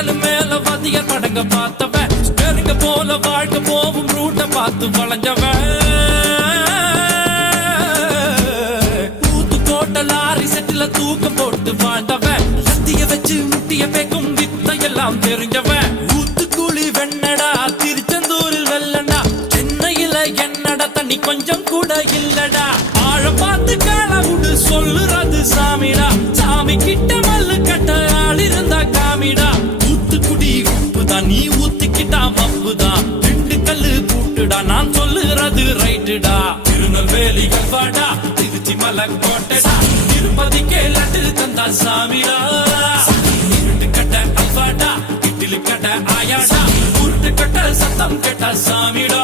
மணல் மேல வதிய படங்க பார்த்தவன் ஸ்டேரிங்க போல வாழ்க்கை போவும் ரூட்ட பார்த்து வளைஞ்சவன் ஊத்து போட்ட லாரி செட்டில தூக்கம் போட்டு வாழ்ந்தவன் லத்திய வச்சு முட்டிய பேக்கும் வித்தையெல்லாம் தெரிஞ்சவன் ஊத்துக்குழி வெண்ணடா திருச்செந்தூரில் வெள்ளடா சென்னையில என்னடா தண்ணி கொஞ்சம் கூட இல்லடா ஆழம் பார்த்து காலவுடு சொல்லுறது சாமிடா சாமி கிட்ட மல்லு கட்ட ஆள் இருந்தா காமிடா ஊத்துக்குடி உப்புதான் நீ ஊத்திக்கிட்டா மப்புதான் ரெண்டு கல்லு கூட்டுடா நான் சொல்லுறது ரைட்டுடா திருநெல்வேலி கல்வாடா திருச்சி மலை கோட்டைடா திருப்பதிக்கே லட்டு தந்தா சாமிடா இருட்டு கட்ட அல்வாடா இட்லி கட்ட ஆயாடா உருட்டு கட்ட சத்தம் கெட்ட சாமிடா